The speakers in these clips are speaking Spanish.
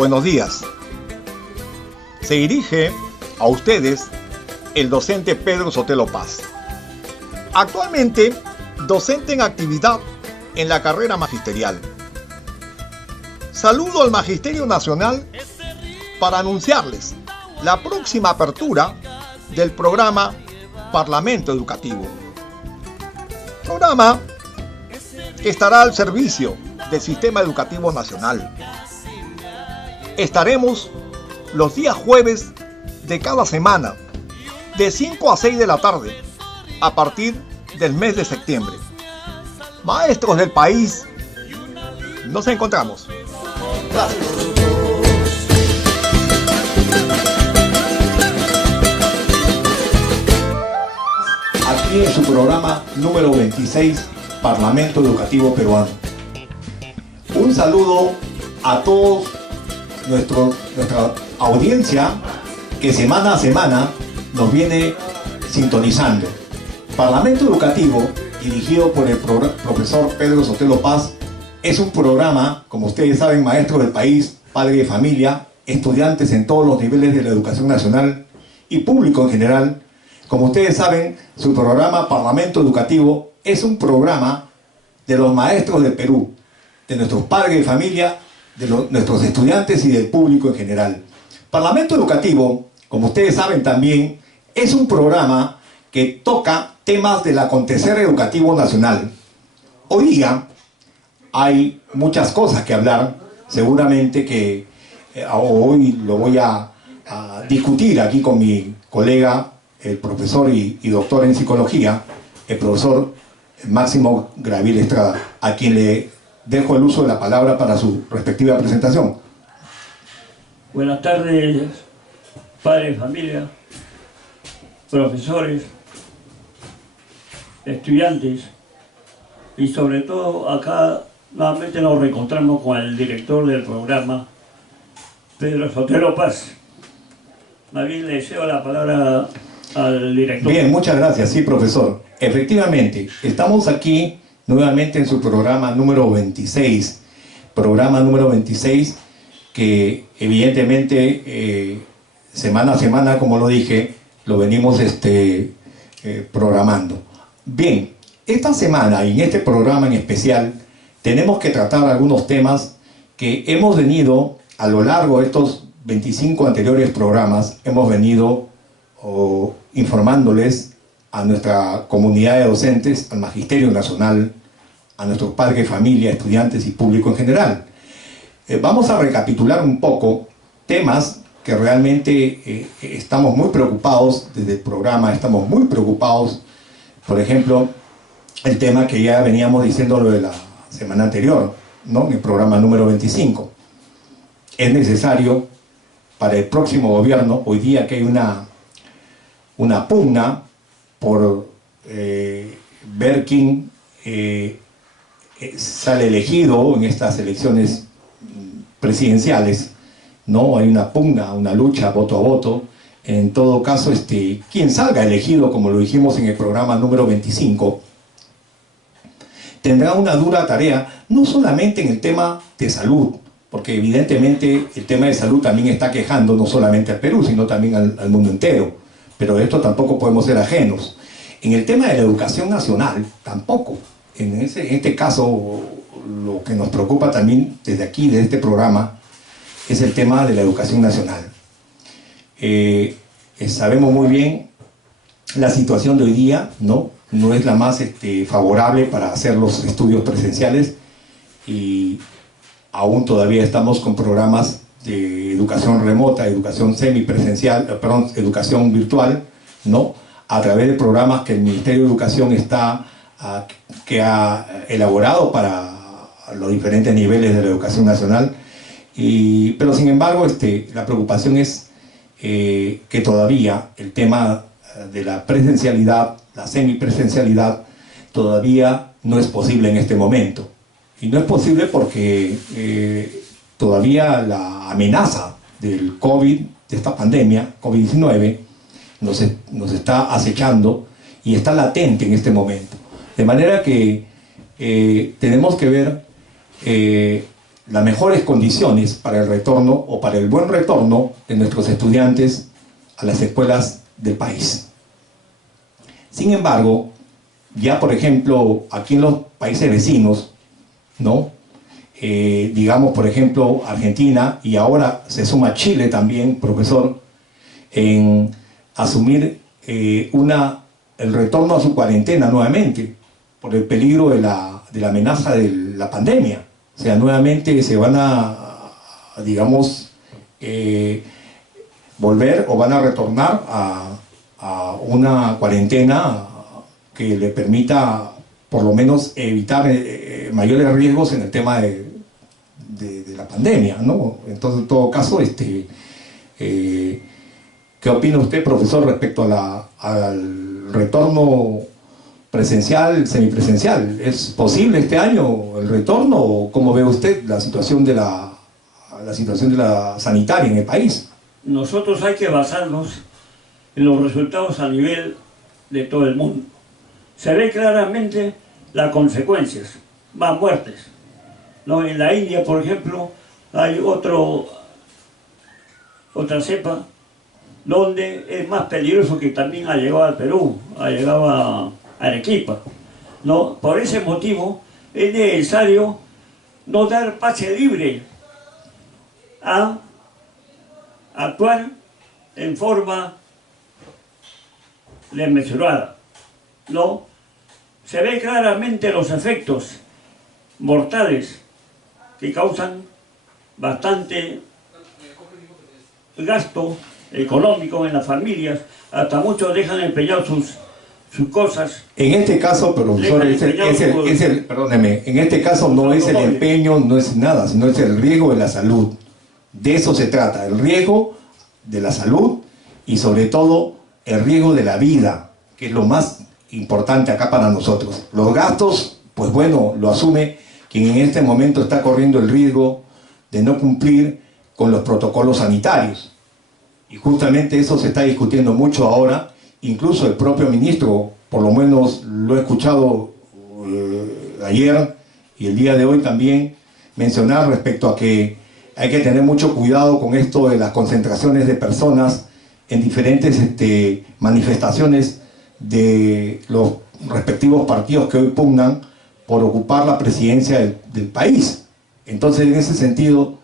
buenos días. Se dirige a ustedes el docente Pedro Sotelo Paz. Actualmente, docente en actividad en la carrera magisterial. Saludo al Magisterio Nacional para anunciarles la próxima apertura del programa Parlamento Educativo. Programa que estará al servicio del Sistema Educativo Nacional. Estaremos los días jueves de cada semana, de 5 a 6 de la tarde, a partir del mes de septiembre. Maestros del país, nos encontramos. Gracias. Aquí en su programa número 26, Parlamento Educativo Peruano. Un saludo a todos nuestra audiencia que semana a semana nos viene sintonizando. Parlamento Educativo, dirigido por el profesor Pedro Sotelo Paz, es un programa, como ustedes saben, maestros del país, padres de familia, estudiantes en todos los niveles de la educación nacional y público en general. Como ustedes saben, su programa Parlamento Educativo es un programa de los maestros del Perú, de nuestros padres de familia, de nuestros estudiantes y del público en general. Parlamento Educativo, como ustedes saben también, es un programa que toca temas del acontecer educativo nacional. Hoy día hay muchas cosas que hablar, seguramente que hoy lo voy a discutir aquí con mi colega, el profesor y doctor en psicología, el profesor Máximo Gravil Estrada, a quien le dejo el uso de la palabra para su respectiva presentación. Buenas tardes, padres, familia, profesores, estudiantes y sobre todo acá nuevamente nos reencontramos con el director del programa, Pedro Sotelo Paz. Más bien le cedo la palabra al director. Bien, muchas gracias. Sí, profesor. Efectivamente, estamos aquí nuevamente en su programa número 26. Programa número 26 que evidentemente semana a semana, como lo dije, lo venimos programando. Bien, esta semana y en este programa en especial tenemos que tratar algunos temas que hemos venido a lo largo de estos 25 anteriores programas, hemos venido informándoles a nuestra comunidad de docentes, al Magisterio Nacional, a nuestros padres de familia, estudiantes y público en general. Vamos a recapitular un poco temas que realmente estamos muy preocupados desde el programa, estamos muy preocupados, por ejemplo, el tema que ya veníamos diciendo lo de la semana anterior, ¿no? En el programa número 25. Es necesario para el próximo gobierno, hoy día que hay una pugna por ver quién sale elegido en estas elecciones presidenciales, ¿no? Hay una pugna, una lucha voto a voto. En todo caso, quien salga elegido, como lo dijimos en el programa número 25, tendrá una dura tarea, no solamente en el tema de salud, porque evidentemente el tema de salud también está quejando no solamente al Perú, sino también al mundo entero, pero de esto tampoco podemos ser ajenos. En el tema de la educación nacional, tampoco. En este caso, lo que nos preocupa también desde aquí, desde este programa, es el tema de la educación nacional. Sabemos muy bien la situación de hoy día, ¿no? No es la más favorable para hacer los estudios presenciales y aún todavía estamos con programas de educación remota, educación semipresencial, perdón, educación virtual, ¿no? A través de programas que el Ministerio de Educación que ha elaborado para los diferentes niveles de la educación nacional. Pero sin embargo, la preocupación es que todavía el tema de la presencialidad, la semipresencialidad, todavía no es posible en este momento. Y no es posible porque todavía la amenaza del COVID, de esta pandemia, COVID-19, nos está acechando y está latente en este momento. De manera que tenemos que ver las mejores condiciones para el retorno o para el buen retorno de nuestros estudiantes a las escuelas del país. Sin embargo, ya por ejemplo, aquí en los países vecinos, ¿no? Digamos por ejemplo Argentina, y ahora se suma Chile también, profesor, en asumir el retorno a su cuarentena nuevamente, por el peligro de la amenaza de la pandemia. O sea, nuevamente se van digamos, volver o van a retornar a una cuarentena que le permita por lo menos evitar mayores riesgos en el tema de la pandemia, ¿no? Entonces, en todo caso, ¿qué opina usted, profesor, respecto al retorno presencial, semipresencial? ¿Es posible este año el retorno o cómo ve usted la situación de la sanitaria en el país? Nosotros hay que basarnos en los resultados a nivel de todo el mundo. Se ve claramente las consecuencias, más muertes, ¿no? En la India, por ejemplo, hay otra cepa donde es más peligroso, que también ha llegado al Perú, ha llegado a Arequipa, ¿no? Por ese motivo es necesario no dar pase libre a actuar en forma desmesurada, ¿no? Se ve claramente los efectos mortales que causan bastante gasto económico en las familias, hasta muchos dejan empeñados sus cosas. En este caso, profesor, perdóneme, en este caso no es el empeño, no es nada, sino es el riesgo de la salud. De eso se trata, el riesgo de la salud y sobre todo el riesgo de la vida, que es lo más importante acá para nosotros. Los gastos, pues bueno, lo asume quien en este momento está corriendo el riesgo de no cumplir con los protocolos sanitarios. Y justamente eso se está discutiendo mucho ahora. Incluso el propio ministro, por lo menos lo he escuchado ayer y el día de hoy también, mencionar respecto a que hay que tener mucho cuidado con esto de las concentraciones de personas en diferentes manifestaciones de los respectivos partidos que hoy pugnan por ocupar la presidencia del país. Entonces, en ese sentido,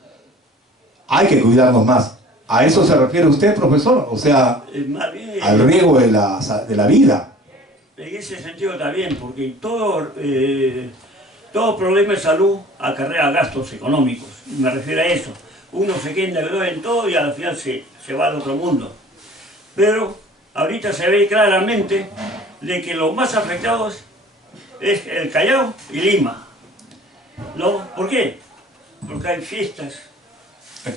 hay que cuidarnos más. ¿A eso se refiere usted, profesor? O sea, al riesgo de la vida. En ese sentido está bien, porque todo problema de salud acarrea gastos económicos. Me refiero a eso. Uno se queda endeudado en todo y al final se va al otro mundo. Pero ahorita se ve claramente de que los más afectados es el Callao y Lima, ¿no? ¿Por qué? Porque hay fiestas.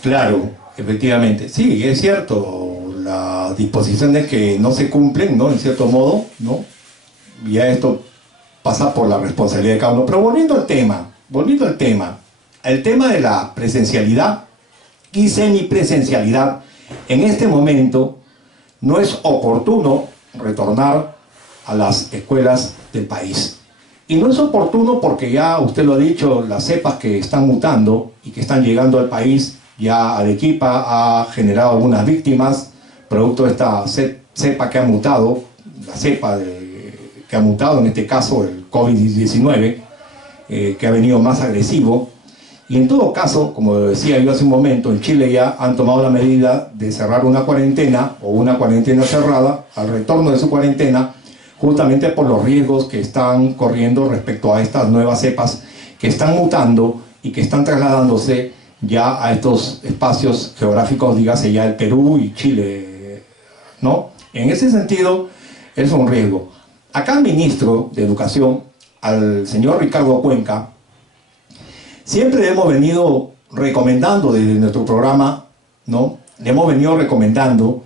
Claro, efectivamente. Sí, es cierto, las disposiciones que no se cumplen, ¿no? En cierto modo, ¿no? Ya esto pasa por la responsabilidad de cada uno. Pero volviendo al tema, el tema de la presencialidad y semipresencialidad, en este momento no es oportuno retornar a las escuelas del país. Y no es oportuno porque ya usted lo ha dicho, las cepas que están mutando y que están llegando al país, ya Arequipa ha generado algunas víctimas, producto de esta cepa que ha mutado, la cepa que ha mutado, en este caso el COVID-19, que ha venido más agresivo. Y en todo caso, como decía yo hace un momento, en Chile ya han tomado la medida de cerrar una cuarentena o una cuarentena cerrada al retorno de su cuarentena, justamente por los riesgos que están corriendo respecto a estas nuevas cepas que están mutando y que están trasladándose ya a estos espacios geográficos, dígase ya el Perú y Chile, ¿no? En ese sentido, es un riesgo. Acá el ministro de Educación, al señor Ricardo Cuenca, siempre hemos venido recomendando desde nuestro programa, ¿no? Le hemos venido recomendando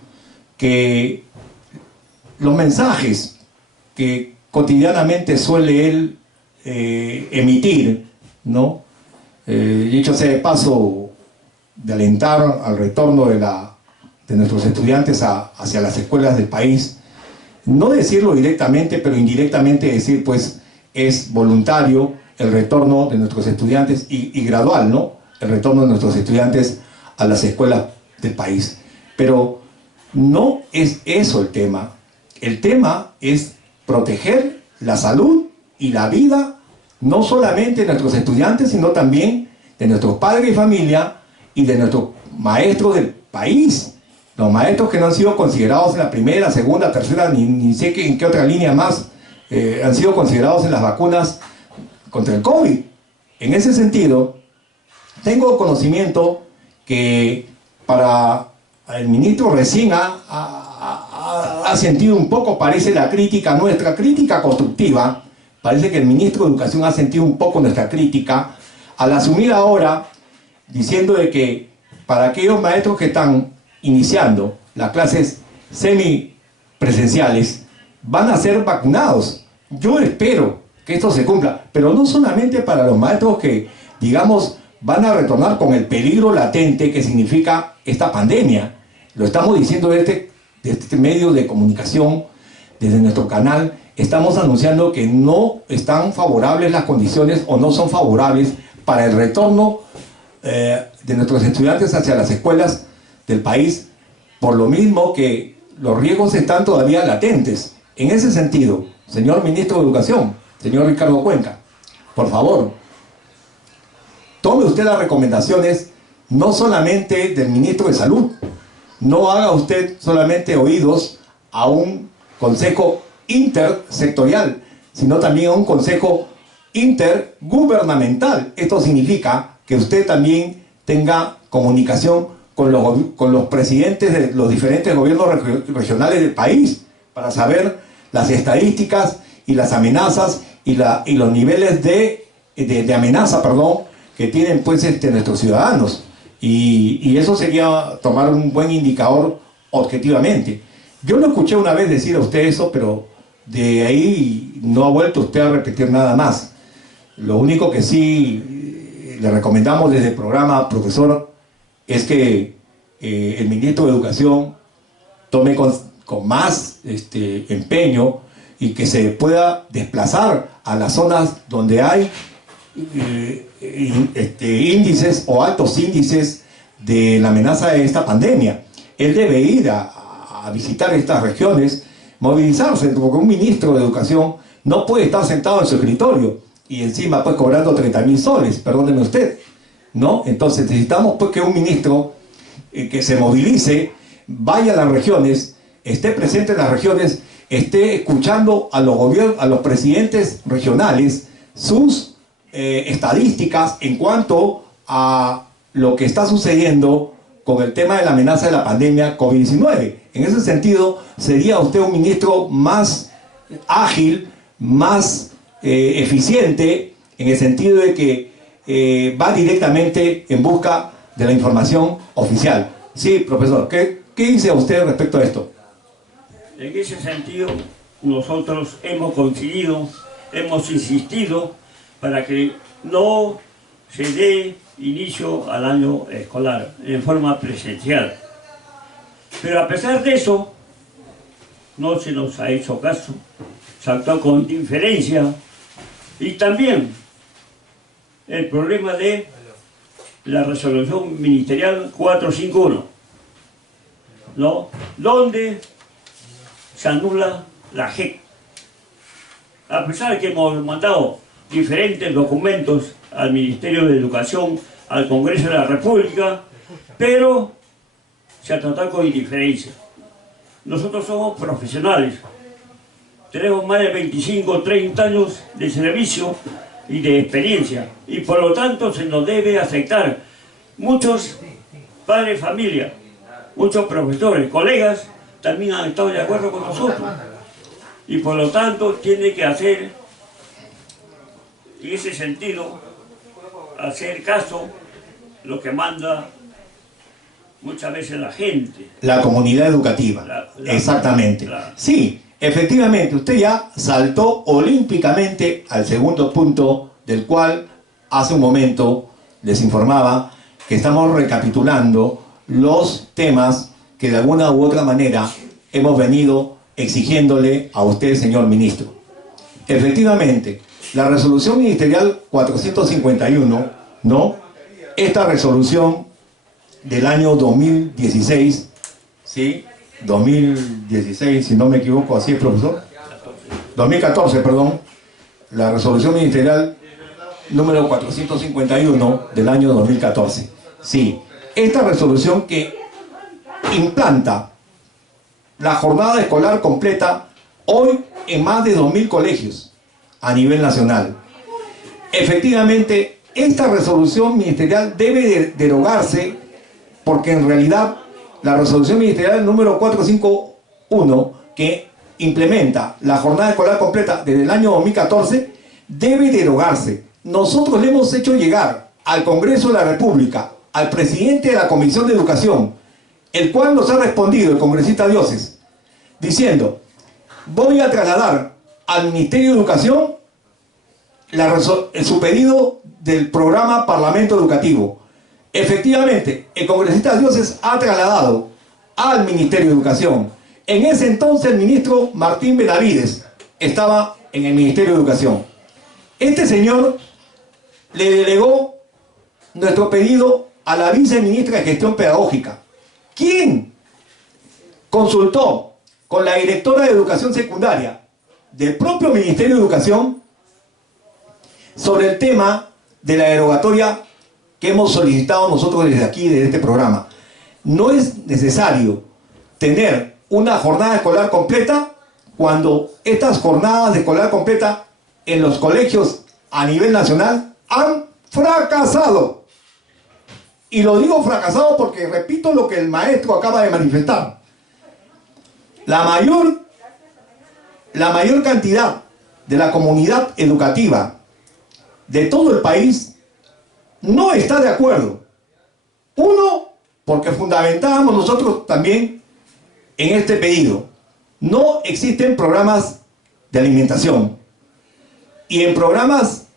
que los mensajes que cotidianamente suele él emitir, ¿no? Dicho sea de paso, de alentar al retorno de nuestros estudiantes hacia las escuelas del país, no decirlo directamente, pero indirectamente decir, pues, es voluntario el retorno de nuestros estudiantes y gradual, ¿no? el retorno de nuestros estudiantes a las escuelas del país. Pero no es eso el tema. El tema es proteger la salud y la vida, no solamente de nuestros estudiantes, sino también de nuestros padres y familia y de nuestros maestros del país. Los maestros que no han sido considerados en la primera, segunda, tercera, ni sé en qué otra línea más, han sido considerados en las vacunas contra el COVID. En ese sentido, tengo conocimiento que para el ministro recién ha sentido un poco, parece, la crítica, nuestra crítica constructiva. Parece que el ministro de Educación ha sentido un poco nuestra crítica al asumir ahora, diciendo de que para aquellos maestros que están iniciando las clases semipresenciales, van a ser vacunados. Yo espero que esto se cumpla, pero no solamente para los maestros que, digamos, van a retornar con el peligro latente que significa esta pandemia. Lo estamos diciendo desde este medio de comunicación, desde nuestro canal. Estamos anunciando que no están favorables las condiciones o no son favorables para el retorno de nuestros estudiantes hacia las escuelas del país, por lo mismo que los riesgos están todavía latentes. En ese sentido, señor ministro de Educación, señor Ricardo Cuenca, por favor, tome usted las recomendaciones no solamente del ministro de Salud, no haga usted solamente oídos a un consejo intersectorial, sino también a un consejo intergubernamental. Esto significa que usted también tenga comunicación con los presidentes de los diferentes gobiernos regionales del país para saber las estadísticas y las amenazas y los niveles de amenaza, que tienen pues nuestros ciudadanos. Y eso sería tomar un buen indicador objetivamente. Yo lo escuché una vez decir a usted eso, pero de ahí no ha vuelto usted a repetir nada más. Lo único que sí le recomendamos desde el programa, profesor, es que el ministro de Educación tome con más empeño y que se pueda desplazar a las zonas donde hay índices o altos índices de la amenaza de esta pandemia. Él debe ir a visitar estas regiones, movilizarse, porque un ministro de Educación no puede estar sentado en su escritorio y encima pues cobrando 30.000 soles, perdóneme usted, ¿no? Entonces necesitamos pues que un ministro que se movilice, vaya a las regiones, esté presente en las regiones, esté escuchando a los presidentes regionales sus estadísticas en cuanto a lo que está sucediendo con el tema de la amenaza de la pandemia COVID-19. En ese sentido, sería usted un ministro más ágil, más eficiente, en el sentido de que va directamente en busca de la información oficial. Sí, profesor, ¿qué dice usted respecto a esto? En ese sentido, nosotros hemos coincidido, hemos insistido para que no se dé inicio al año escolar en forma presencial. Pero a pesar de eso, no se nos ha hecho caso, se actuó con indiferencia. Y también el problema de la resolución ministerial 451, ¿no? Donde se anula la JEP. A pesar que hemos mandado diferentes documentos al Ministerio de Educación, al Congreso de la República, pero se ha tratado con indiferencia. Nosotros somos profesionales, tenemos más de 25 o 30 años de servicio y de experiencia, y por lo tanto se nos debe aceptar. Muchos padres de familia, muchos profesores, colegas, también han estado de acuerdo con nosotros, y por lo tanto tiene que hacer, en ese sentido, hacer caso lo que manda muchas veces la gente. La comunidad educativa, exactamente. Sí, efectivamente, usted ya saltó olímpicamente al segundo punto, del cual hace un momento les informaba que estamos recapitulando los temas que de alguna u otra manera hemos venido exigiéndole a usted, señor ministro. Efectivamente, la resolución ministerial 451, ¿no?, esta resolución del año 2016, ¿sí? 2016, si no me equivoco, así es, profesor. 2014, perdón. La resolución ministerial número 451 del año 2014. Sí, esta resolución que implanta la jornada escolar completa hoy en más de 2.000 colegios a nivel nacional. Efectivamente, esta resolución ministerial debe derogarse porque en realidad la resolución ministerial número 451 que implementa la jornada escolar completa desde el año 2014 debe derogarse. Nosotros le hemos hecho llegar al Congreso de la República, al presidente de la Comisión de Educación, el cual nos ha respondido, el congresista Dioses, diciendo: voy a trasladar al Ministerio de Educación su pedido del programa Parlamento Educativo. Efectivamente, el congresista Dioses ha trasladado al Ministerio de Educación. En ese entonces el ministro Martín Benavides estaba en el Ministerio de Educación. Este señor le delegó nuestro pedido a la viceministra de Gestión Pedagógica, quien consultó con la directora de Educación Secundaria del propio Ministerio de Educación sobre el tema de la derogatoria que hemos solicitado nosotros desde aquí, desde este programa. No es necesario tener una jornada escolar completa cuando estas jornadas de escolar completa en los colegios a nivel nacional han fracasado. Y lo digo fracasado porque repito lo que el maestro acaba de manifestar. La mayor cantidad de la comunidad educativa de todo el país no está de acuerdo. Uno, porque fundamentábamos nosotros también en este pedido. No existen programas de alimentación. Y en programas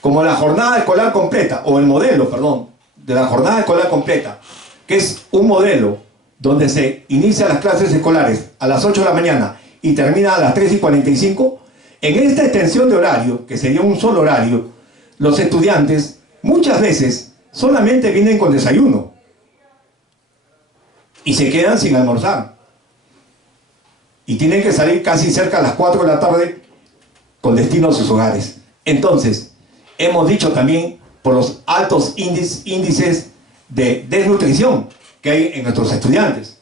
como la jornada escolar completa, o el modelo, perdón, de la jornada escolar completa, que es un modelo donde se inicia las clases escolares a las 8 de la mañana y termina a las 3:45, en esta extensión de horario, que sería un solo horario, los estudiantes muchas veces solamente vienen con desayuno y se quedan sin almorzar. Y tienen que salir casi cerca a las 4 de la tarde con destino a sus hogares. Entonces, hemos dicho también por los altos índices de desnutrición que hay en nuestros estudiantes.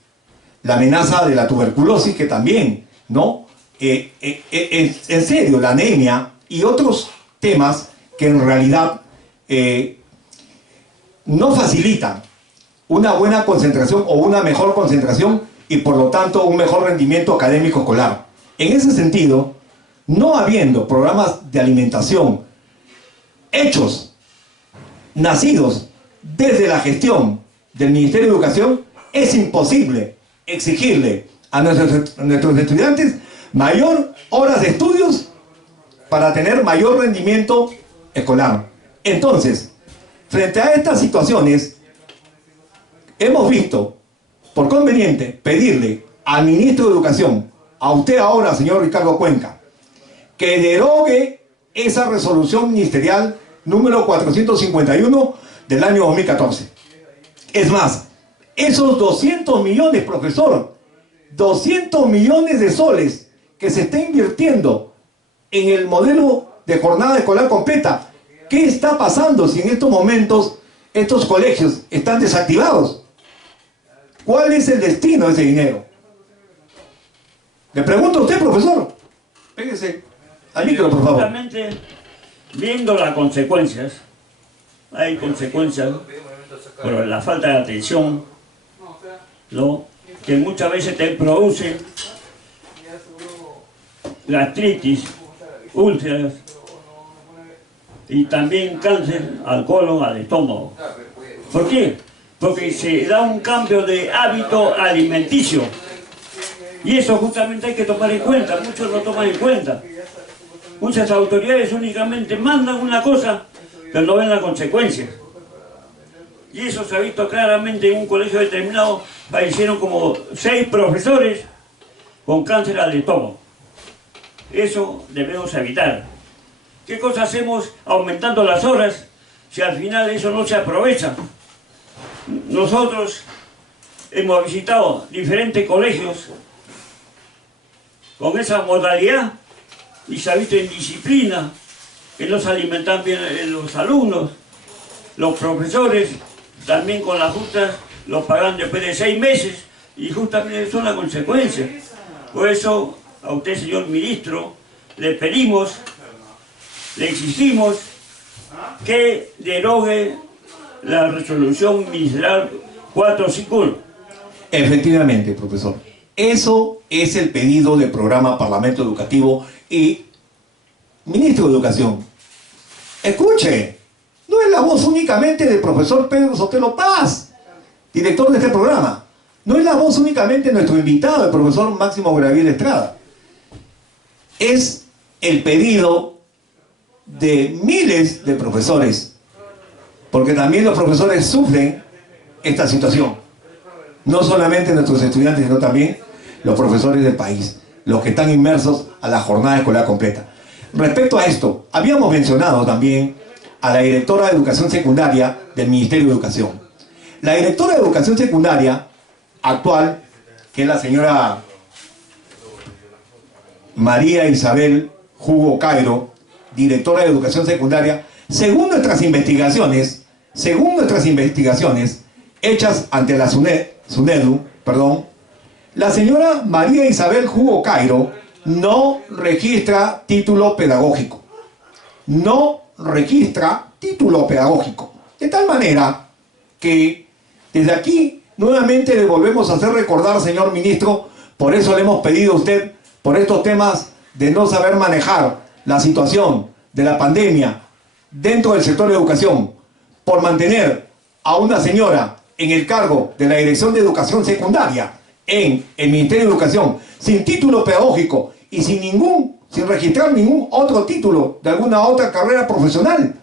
La amenaza de la tuberculosis que también, ¿no? En serio, la anemia y otros temas que en realidad no facilitan una buena concentración o una mejor concentración y por lo tanto un mejor rendimiento académico escolar. En ese sentido, no habiendo programas de alimentación hechos, nacidos desde la gestión del Ministerio de Educación, es imposible exigirle a nuestros estudiantes mayor horas de estudios para tener mayor rendimiento escolar. Entonces, frente a estas situaciones, hemos visto por conveniente pedirle al ministro de Educación, a usted ahora, señor Ricardo Cuenca, que derogue esa resolución ministerial número 451 del año 2014. Es más, esos 200 millones, profesor, 200 millones de soles que se está invirtiendo en el modelo de jornada escolar completa, ¿qué está pasando si en estos momentos estos colegios están desactivados? ¿Cuál es el destino de ese dinero? Le pregunto a usted, profesor. Pégese al micro, por favor. Justamente, viendo las consecuencias, hay consecuencias por la falta de atención, ¿no? Que muchas veces te produce gastritis, úlceras y también cáncer al colon, al estómago. ¿Por qué? Porque se da un cambio de hábito alimenticio y eso justamente hay que tomar en cuenta. Muchos no toman en cuenta. Muchas autoridades únicamente mandan una cosa pero no ven las consecuencias. Y eso se ha visto claramente en un colegio determinado. Fallecieron como 6 profesores con cáncer al estómago. Eso debemos evitar. ¿Qué cosa hacemos aumentando las horas si al final eso no se aprovecha? Nosotros hemos visitado diferentes colegios con esa modalidad y se ha visto indisciplina, que no se alimentan bien los alumnos, los profesores, también con las justas los pagan después de 6 meses y justamente son las consecuencias. Por eso a usted, señor ministro, le pedimos, le exigimos que derogue la resolución ministerial 451. Efectivamente, profesor. Eso es el pedido del programa Parlamento Educativo. Y, ministro de Educación, escuche, no es la voz únicamente del profesor Pedro Sotelo Paz, director de este programa. No es la voz únicamente de nuestro invitado, el profesor Máximo Graviel Estrada. Es el pedido de miles de profesores, porque también los profesores sufren esta situación. No solamente nuestros estudiantes, sino también los profesores del país, los que están inmersos a la jornada escolar completa. Respecto a esto, habíamos mencionado también a la directora de Educación Secundaria del Ministerio de Educación. La directora de Educación Secundaria actual, que es la señora María Isabel Hugo Cairo, directora de Educación Secundaria, según nuestras investigaciones hechas ante la SUNEDU, la señora María Isabel Hugo Cairo no registra título pedagógico. No registra título pedagógico. De tal manera que desde aquí nuevamente le volvemos a hacer recordar, señor ministro, por eso le hemos pedido a usted, por estos temas de no saber manejar la situación de la pandemia dentro del sector de educación, por mantener a una señora en el cargo de la Dirección de Educación Secundaria en el Ministerio de Educación, sin título pedagógico y sin registrar ningún otro título de alguna otra carrera profesional,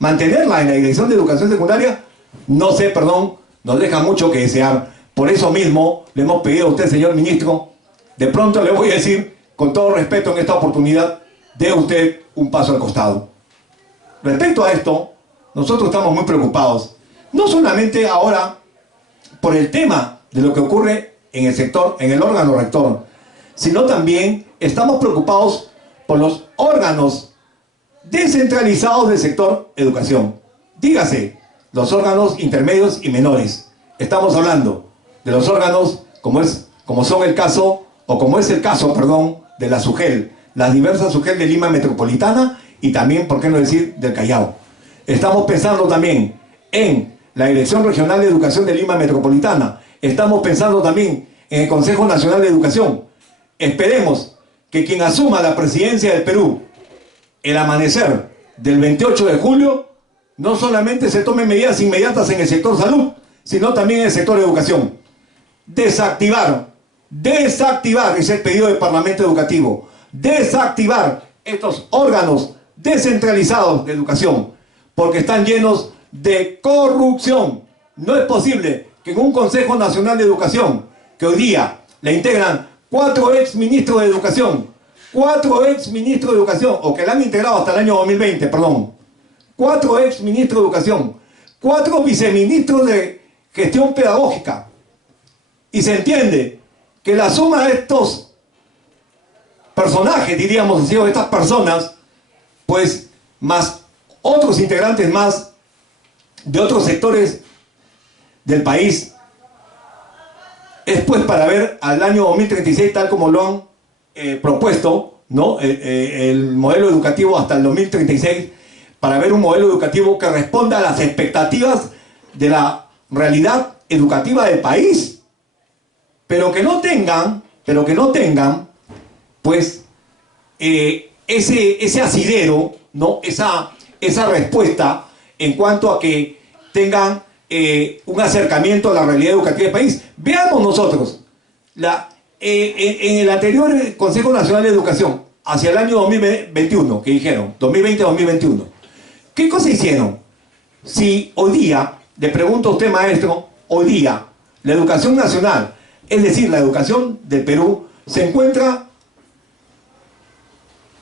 mantenerla en la Dirección de Educación Secundaria, nos deja mucho que desear. Por eso mismo le hemos pedido a usted, señor ministro, de pronto le voy a decir, con todo respeto en esta oportunidad, dé usted un paso al costado. Respecto a esto, nosotros estamos muy preocupados, no solamente ahora por el tema de lo que ocurre en el sector, en el órgano rector, sino también estamos preocupados por los órganos descentralizados del sector educación. Dígase, los órganos intermedios y menores. Estamos hablando de los órganos como es el caso de la SUGEL, las diversas SUGEL de Lima Metropolitana y también, por qué no decir, del Callao. Estamos pensando también en la Dirección Regional de Educación de Lima Metropolitana. Estamos pensando también en el Consejo Nacional de Educación. Esperemos que quien asuma la presidencia del Perú el amanecer del 28 de julio no solamente se tomen medidas inmediatas en el sector salud, sino también en el sector educación. Desactivar, es el pedido del Parlamento Educativo, desactivar estos órganos descentralizados de educación, porque están llenos de corrupción. No es posible que en un Consejo Nacional de Educación, que hoy día le integran 4 ex ministros de Educación, o que la han integrado hasta el año 2020, 4 ex ministros de Educación, 4 viceministros de Gestión Pedagógica, y se entiende que la suma de estos personajes, diríamos así, o estas personas, pues más otros integrantes más de otros sectores del país, es pues para ver al año 2036 tal como lo han propuesto, ¿no? El modelo educativo hasta el 2036, para ver un modelo educativo que responda a las expectativas de la realidad educativa del país, pero que no tengan pues ese asidero, ¿no? esa respuesta en cuanto a que tengan un acercamiento a la realidad educativa del país. Veamos nosotros, en el anterior Consejo Nacional de Educación, hacia el año 2021, que dijeron, 2020-2021, ¿qué cosa hicieron? Si hoy día, le pregunto a usted, maestro, hoy día, la educación nacional, es decir, la educación del Perú, se encuentra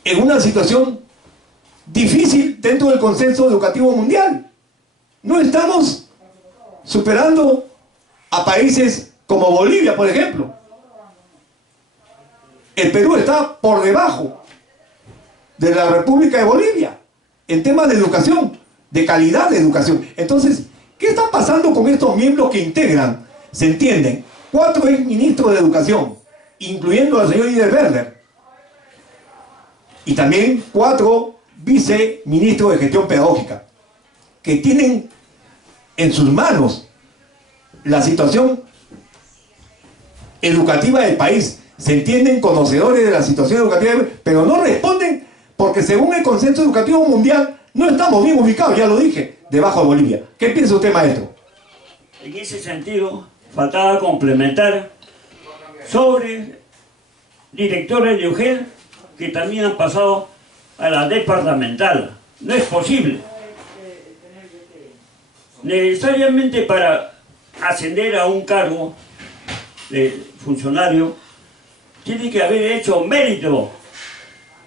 en una situación difícil dentro del consenso educativo mundial. no estamos superando a países como Bolivia, por ejemplo. El Perú está por debajo de la República de Bolivia en temas de educación, de calidad de educación. Entonces, ¿qué está pasando con estos miembros que integran? Se entienden, 4 exministros de educación, incluyendo al señor Iderberger, y también 4 viceministros de gestión pedagógica, que tienen en sus manos la situación educativa del país. Se entienden conocedores de la situación educativa, pero no responden porque según el consenso educativo mundial no estamos bien ubicados, ya lo dije, debajo de Bolivia. ¿Qué piensa usted, maestro? En ese sentido, faltaba complementar sobre directores de UGEL que también han pasado a la departamental. No es posible. Necesariamente para ascender a un cargo de funcionario tiene que haber hecho mérito.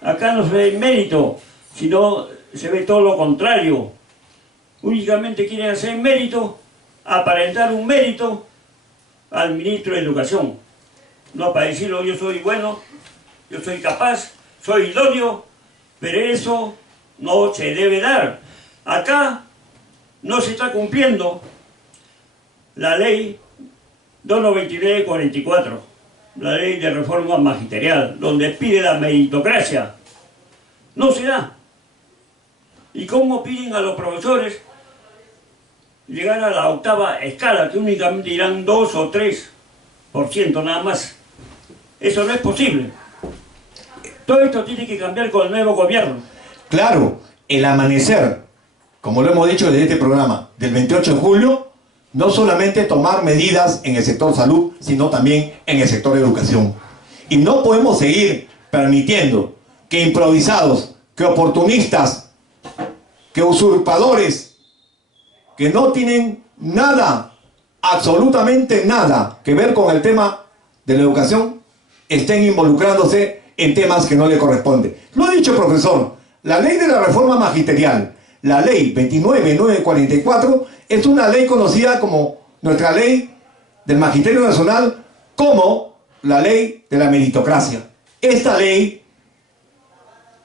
Acá no se ve mérito, sino se ve todo lo contrario. Únicamente quieren hacer mérito, aparentar un mérito al ministro de Educación. No para decirlo, yo soy bueno, yo soy capaz, soy idóneo, pero eso no se debe dar. Acá no se está cumpliendo la ley 299/44, la ley de reforma magisterial, donde pide la meritocracia. No se da. ¿Y cómo piden a los profesores llegar a la 8ª escala, que únicamente irán 2 o 3% nada más? Eso no es posible. Todo esto tiene que cambiar con el nuevo gobierno. Claro, el amanecer, como lo hemos dicho desde este programa, del 28 de julio, no solamente tomar medidas en el sector salud, sino también en el sector educación. Y no podemos seguir permitiendo que improvisados, que oportunistas, que usurpadores, que no tienen nada, absolutamente nada que ver con el tema de la educación, estén involucrándose en temas que no le corresponden. Lo ha dicho el profesor, la ley de la reforma magisterial, la ley 29944, es una ley conocida como nuestra ley del Magisterio Nacional, como la ley de la meritocracia. Esta ley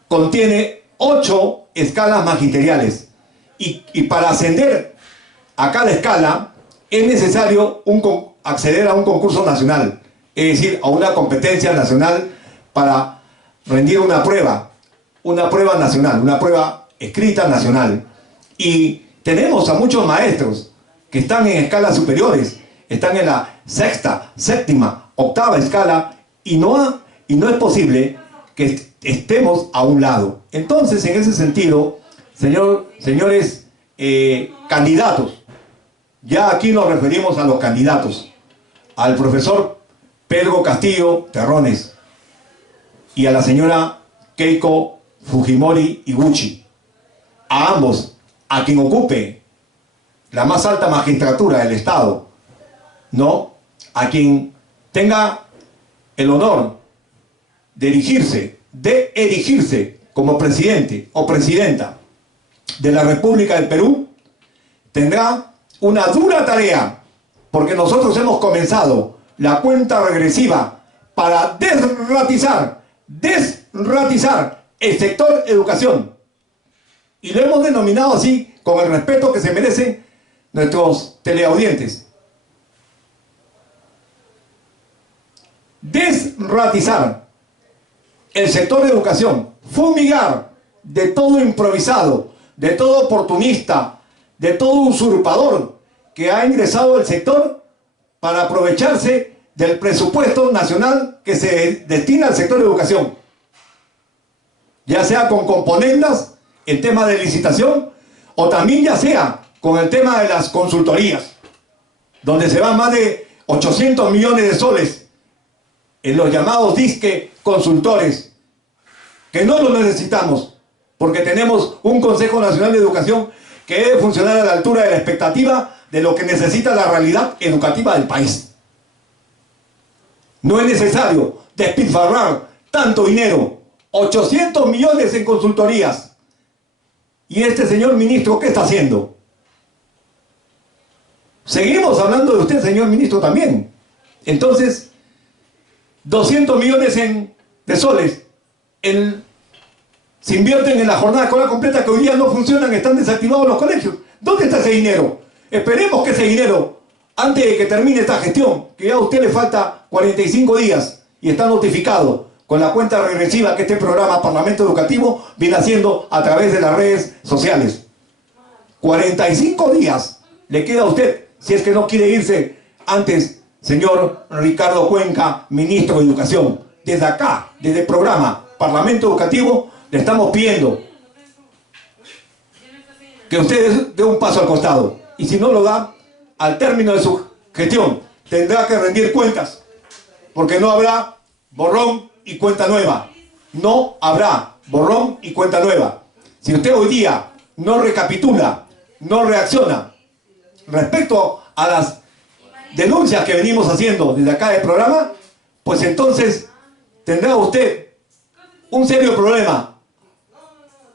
contiene 8 escalas magisteriales y para ascender a cada escala es necesario acceder a un concurso nacional, es decir, a una competencia nacional para rendir una prueba nacional, una prueba escrita nacional. Y tenemos a muchos maestros que están en escalas superiores, están en la 6ª, 7ª, 8ª escala y no es posible que estemos a un lado. Entonces, en ese sentido, señores candidatos, ya aquí nos referimos a los candidatos, al profesor Pedro Castillo Terrones y a la señora Keiko Fujimori Iguchi, a ambos, a quien ocupe la más alta magistratura del Estado, ¿no? A quien tenga el honor de erigirse como presidente o presidenta de la República del Perú, tendrá una dura tarea, porque nosotros hemos comenzado la cuenta regresiva para desratizar el sector educación. Y lo hemos denominado así, con el respeto que se merecen nuestros teleaudientes. Desratizar el sector de educación, fumigar de todo improvisado, de todo oportunista, de todo usurpador que ha ingresado al sector para aprovecharse del presupuesto nacional que se destina al sector de educación, ya sea con componendas, el tema de licitación, o también ya sea con el tema de las consultorías, donde se van más de 800 millones de soles en los llamados disque consultores, que no los necesitamos, porque tenemos un Consejo Nacional de Educación que debe funcionar a la altura de la expectativa de lo que necesita la realidad educativa del país. No es necesario despilfarrar tanto dinero, 800 millones en consultorías. ¿Y este señor ministro qué está haciendo? Seguimos hablando de usted, señor ministro, también. Entonces, 200 millones de soles se invierten en la jornada escolar completa, que hoy día no funcionan, están desactivados los colegios. ¿Dónde está ese dinero? Esperemos que ese dinero, antes de que termine esta gestión, que ya a usted le falta 45 días y está notificado con la cuenta regresiva que este programa Parlamento Educativo viene haciendo a través de las redes sociales. 45 días le queda a usted, si es que no quiere irse antes, señor Ricardo Cuenca, ministro de Educación. Desde acá, desde el programa Parlamento Educativo, le estamos pidiendo que usted dé un paso al costado. Y si no lo da, al término de su gestión, tendrá que rendir cuentas. Porque no habrá borrón y cuenta nueva. No habrá borrón y cuenta nueva. Si usted hoy día no recapitula, no reacciona respecto a las denuncias que venimos haciendo desde acá del programa, pues entonces tendrá usted un serio problema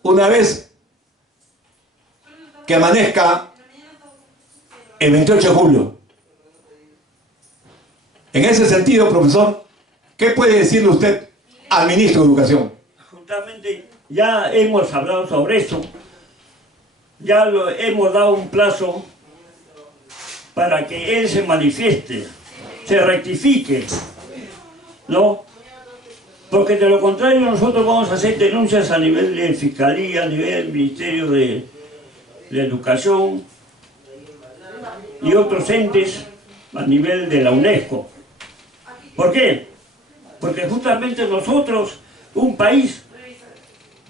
una vez que amanezca el 28 de julio. En ese sentido, profesor, ¿qué puede decirle usted al ministro de Educación? Justamente ya hemos hablado sobre eso, ya hemos dado un plazo para que él se manifieste, se rectifique, ¿no? Porque de lo contrario nosotros vamos a hacer denuncias a nivel de Fiscalía, a nivel del Ministerio de Educación y otros entes a nivel de la UNESCO. ¿Por qué? Porque justamente nosotros, un país,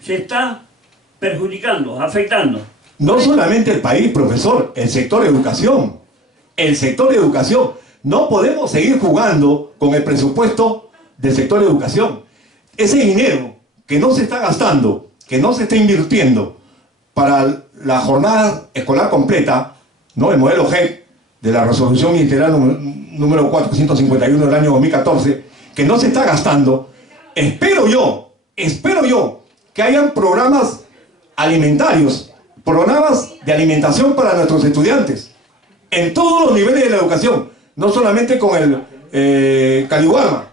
se está perjudicando, afectando. No solamente el país, profesor, el sector de educación. El sector de educación. No podemos seguir jugando con el presupuesto del sector de educación. Ese dinero que no se está gastando, que no se está invirtiendo para la jornada escolar completa, ¿no? El modelo GEC de la resolución ministerial número 451 del año 2014, que no se está gastando, espero yo que hayan programas alimentarios, programas de alimentación para nuestros estudiantes, en todos los niveles de la educación, no solamente con el Caliwarma,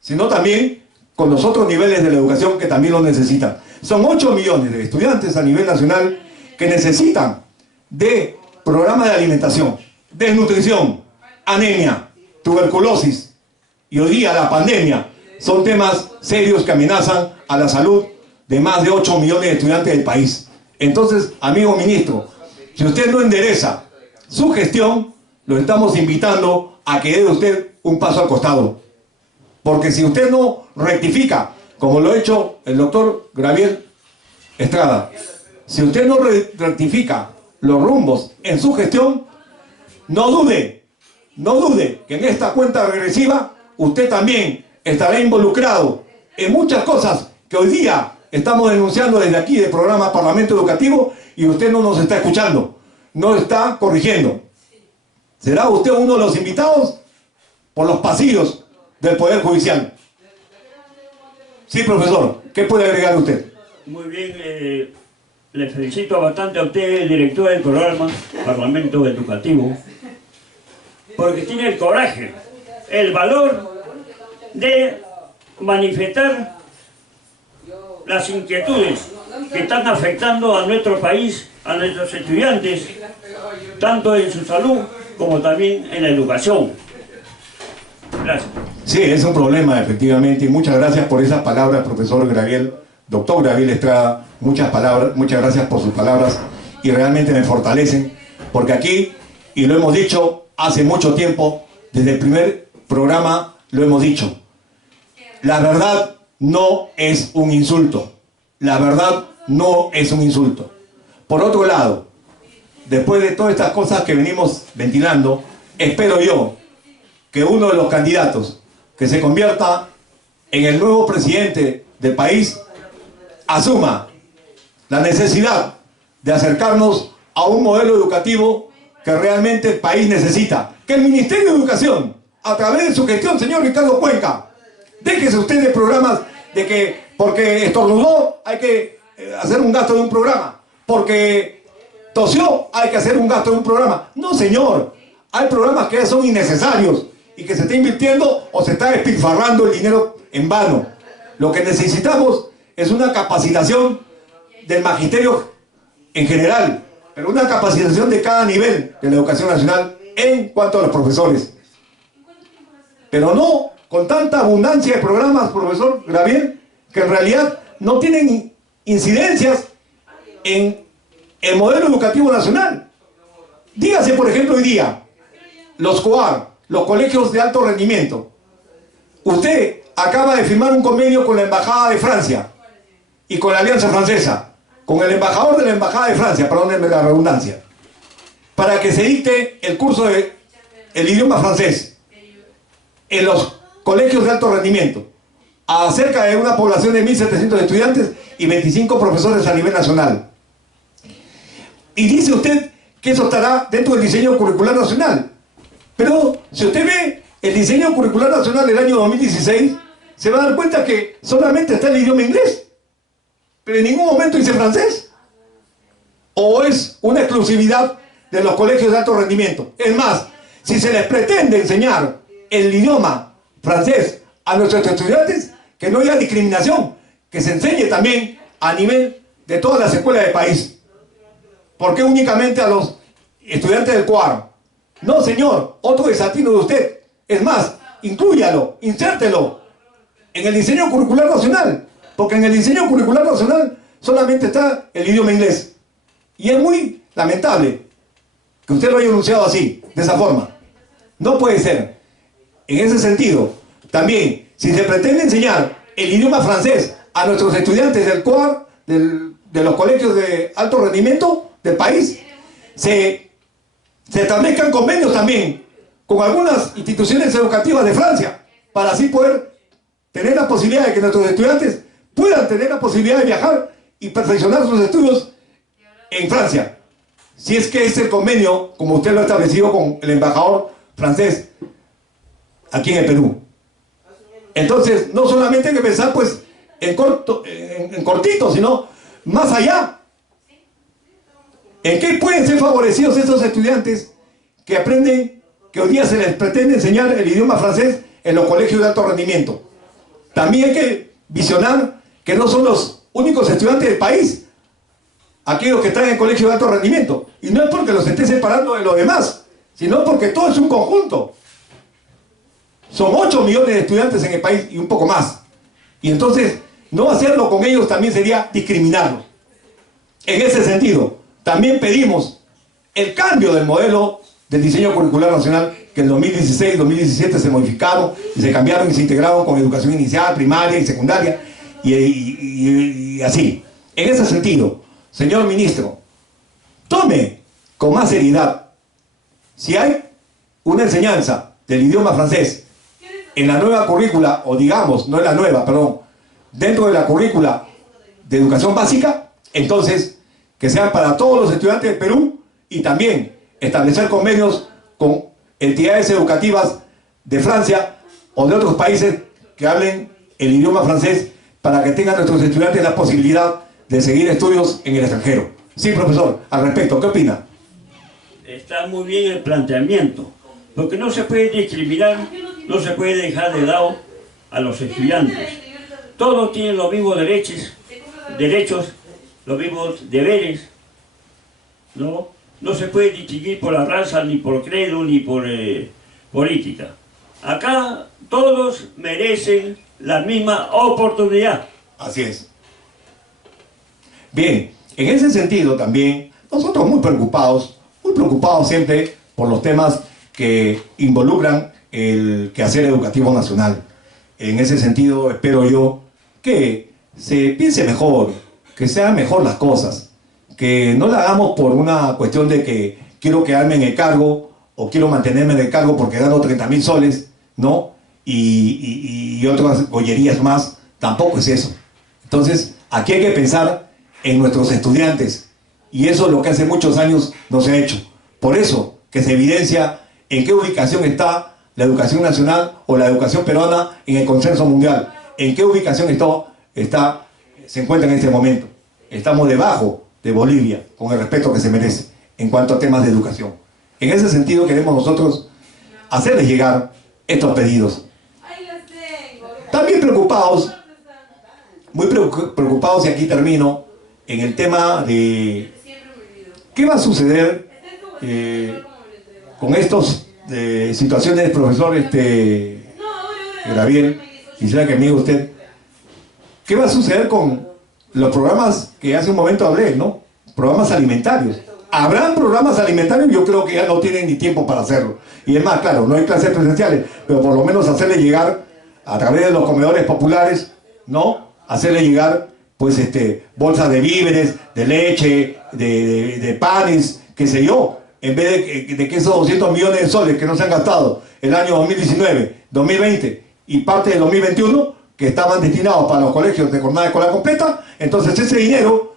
sino también con los otros niveles de la educación que también lo necesitan. Son 8 millones de estudiantes a nivel nacional que necesitan de programas de alimentación, desnutrición, anemia, tuberculosis y hoy día la pandemia. Son temas serios que amenazan a la salud de más de 8 millones de estudiantes del país. Entonces, amigo ministro, si usted no endereza su gestión, lo estamos invitando a que dé usted un paso al costado. Porque si usted no rectifica, como lo ha hecho el doctor Gabriel Estrada, si usted no rectifica los rumbos en su gestión, no dude que en esta cuenta regresiva usted también estará involucrado en muchas cosas que hoy día estamos denunciando desde aquí del programa Parlamento Educativo y usted no nos está escuchando, no está corrigiendo. ¿Será usted uno de los invitados por los pasillos del Poder Judicial? Sí, profesor, ¿qué puede agregar usted? Muy bien, le felicito bastante a usted, el director del programa Parlamento Educativo, porque tiene el coraje, el valor de manifestar las inquietudes que están afectando a nuestro país, a nuestros estudiantes, tanto en su salud como también en la educación. Gracias. Sí, es un problema, efectivamente, y muchas gracias por esas palabras, profesor Gabriel, doctor Gabriel Estrada, muchas gracias por sus palabras, y realmente me fortalecen, porque aquí, y lo hemos dicho hace mucho tiempo, desde el primer programa lo hemos dicho, la verdad no es un insulto, la verdad no es un insulto. Por otro lado, después de todas estas cosas que venimos ventilando, espero yo que uno de los candidatos que se convierta en el nuevo presidente del país asuma la necesidad de acercarnos a un modelo educativo que realmente el país necesita. Que el Ministerio de Educación, a través de su gestión, señor Ricardo Cuenca, déjese usted de programas de que porque estornudó hay que hacer un gasto de un programa, porque tosió hay que hacer un gasto de un programa. No, señor, hay programas que ya son innecesarios y que se está invirtiendo o se está despilfarrando el dinero en vano. Lo que necesitamos es una capacitación del magisterio en general, pero una capacitación de cada nivel de la educación nacional en cuanto a los profesores. Pero no con tanta abundancia de programas, profesor Gabriel, que en realidad no tienen incidencias en el modelo educativo nacional. Dígase, por ejemplo, hoy día, los COAR, los colegios de alto rendimiento. Usted acaba de firmar un convenio con la Embajada de Francia y con la Alianza Francesa, con el embajador de la Embajada de Francia, perdónenme la redundancia, para que se dicte el curso de el idioma francés en los colegios de alto rendimiento, a cerca de una población de 1.700 estudiantes y 25 profesores a nivel nacional. Y dice usted que eso estará dentro del diseño curricular nacional. Pero si usted ve el diseño curricular nacional del año 2016, se va a dar cuenta que solamente está el idioma inglés, pero en ningún momento dice francés. ¿O es una exclusividad de los colegios de alto rendimiento? Es más, si se les pretende enseñar el idioma francés a nuestros estudiantes, que no haya discriminación, que se enseñe también a nivel de todas las escuelas del país. ¿Por qué únicamente a los estudiantes del COAR? No, señor, otro desatino de usted. Es más, inclúyalo, insértelo en el diseño curricular nacional, porque en el diseño curricular nacional solamente está el idioma inglés. Y es muy lamentable que usted lo haya anunciado así, de esa forma. No puede ser. En ese sentido, también, si se pretende enseñar el idioma francés a nuestros estudiantes del COAR, de los colegios de alto rendimiento del país, se establezcan convenios también con algunas instituciones educativas de Francia, para así poder tener la posibilidad de que nuestros estudiantes puedan tener la posibilidad de viajar y perfeccionar sus estudios en Francia, si es que es el convenio, como usted lo ha establecido con el embajador francés aquí en el Perú. Entonces, no solamente hay que pensar pues en cortito, sino más allá. ¿En qué pueden ser favorecidos estos estudiantes que aprenden, que hoy día se les pretende enseñar el idioma francés en los colegios de alto rendimiento? También hay que visionar que no son los únicos estudiantes del país aquellos que están en colegios de alto rendimiento. Y no es porque los esté separando de los demás, sino porque todo es un conjunto. Son 8 millones de estudiantes en el país y un poco más. Y entonces, no hacerlo con ellos también sería discriminarlos. En ese sentido, también pedimos el cambio del modelo del diseño curricular nacional, que en 2016 y 2017 se modificaron y se cambiaron y se integraron con educación inicial, primaria y secundaria y así. En ese sentido, señor ministro, tome con más seriedad si hay una enseñanza del idioma francés en la nueva currícula, o digamos, no en la nueva, perdón, dentro de la currícula de educación básica, entonces que sean para todos los estudiantes del Perú, y también establecer convenios con entidades educativas de Francia o de otros países que hablen el idioma francés, para que tengan nuestros estudiantes la posibilidad de seguir estudios en el extranjero. Sí, profesor, al respecto, ¿qué opina? Está muy bien el planteamiento, porque no se puede discriminar, no se puede dejar de lado a los estudiantes. Todos tienen los mismos derechos, los mismos deberes, ¿no? No se puede distinguir por la raza, ni por credo, ni por política. Acá todos merecen la misma oportunidad. Así es. Bien, en ese sentido también, nosotros muy preocupados siempre por los temas que involucran el quehacer educativo nacional. En ese sentido, espero yo que se piense mejor, que sean mejor las cosas, que no la hagamos por una cuestión de que quiero quedarme en el cargo o quiero mantenerme en el cargo porque gano 30.000 soles, ¿no? Y otras gollerías más. Tampoco es eso. Entonces, aquí hay que pensar en nuestros estudiantes, y eso es lo que hace muchos años no se ha hecho. Por eso que se evidencia en qué ubicación está la educación nacional o la educación peruana en el consenso mundial. En qué ubicación se encuentra en este momento. Estamos debajo de Bolivia, con el respeto que se merece en cuanto a temas de educación. En ese sentido queremos nosotros hacerles llegar estos pedidos. También preocupados, muy preocupados, y aquí termino, en el tema de qué va a suceder con estas situaciones, profesor Gabriel, quisiera que me diga usted, ¿qué va a suceder con los programas que hace un momento hablé, ¿no? Programas alimentarios. ¿Habrán programas alimentarios? Yo creo que ya no tienen ni tiempo para hacerlo. Y es más, claro, no hay clases presenciales, pero por lo menos hacerle llegar a través de los comedores populares, ¿no? Hacerle llegar, pues, bolsas de víveres, de leche, de panes, qué sé yo, en vez de que esos 200 millones de soles que no se han gastado el año 2019, 2020 y parte del 2021, que estaban destinados para los colegios de jornada escolar completa, entonces ese dinero,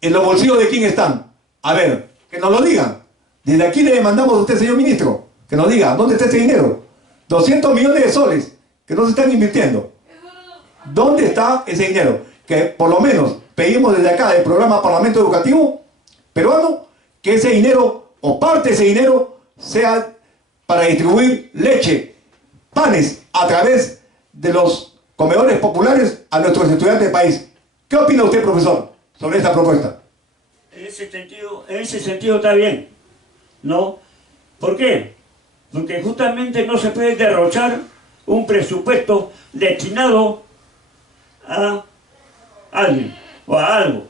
¿en los bolsillos de quién están? A ver, que nos lo digan. Desde aquí le demandamos a usted, señor ministro, que nos diga, ¿dónde está ese dinero? 200 millones de soles que no se están invirtiendo. ¿Dónde está ese dinero? Que por lo menos pedimos desde acá del programa Parlamento Educativo peruano, que ese dinero, o parte de ese dinero, sea para distribuir leche, panes, a través de los comedores populares a nuestros estudiantes del país. ¿Qué opina usted, profesor, sobre esta propuesta? En ese sentido está bien, ¿no? ¿Por qué? Porque justamente no se puede derrochar un presupuesto destinado a alguien o a algo.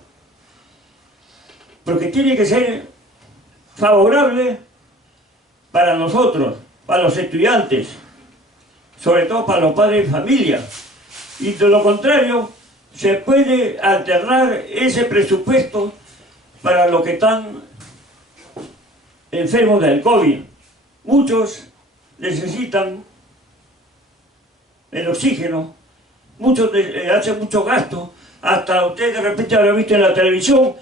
Porque tiene que ser favorable para nosotros, para los estudiantes, sobre todo para los padres de familia. Y de lo contrario, se puede alternar ese presupuesto para los que están enfermos del COVID. Muchos necesitan el oxígeno, muchos hacen mucho gasto, hasta usted de repente habrá visto en la televisión